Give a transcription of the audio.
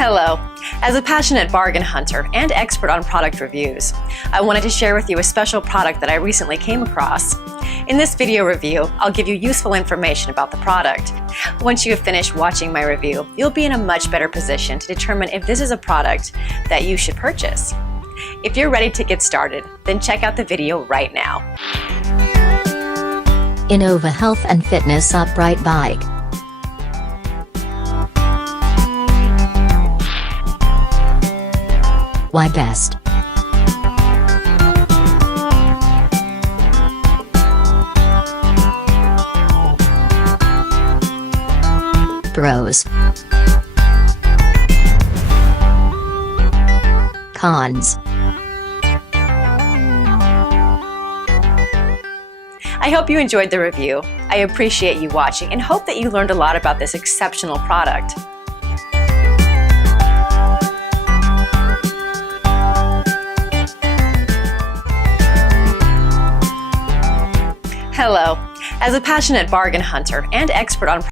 Hello. As a passionate bargain hunter and expert on product reviews, I wanted to share with you a special product that I recently came across. In this video review, I'll give you useful information about the product. Once you have finished watching my review, you'll be in a much better position to determine if this is a product that you should purchase. If you're ready to get started, then check out the video right now. Innova Health and Fitness Upright Bike. Why best? Pros. Cons. I hope you enjoyed the review. I appreciate you watching and hope that you learned a lot about this exceptional product. Hello. As a passionate bargain hunter and expert on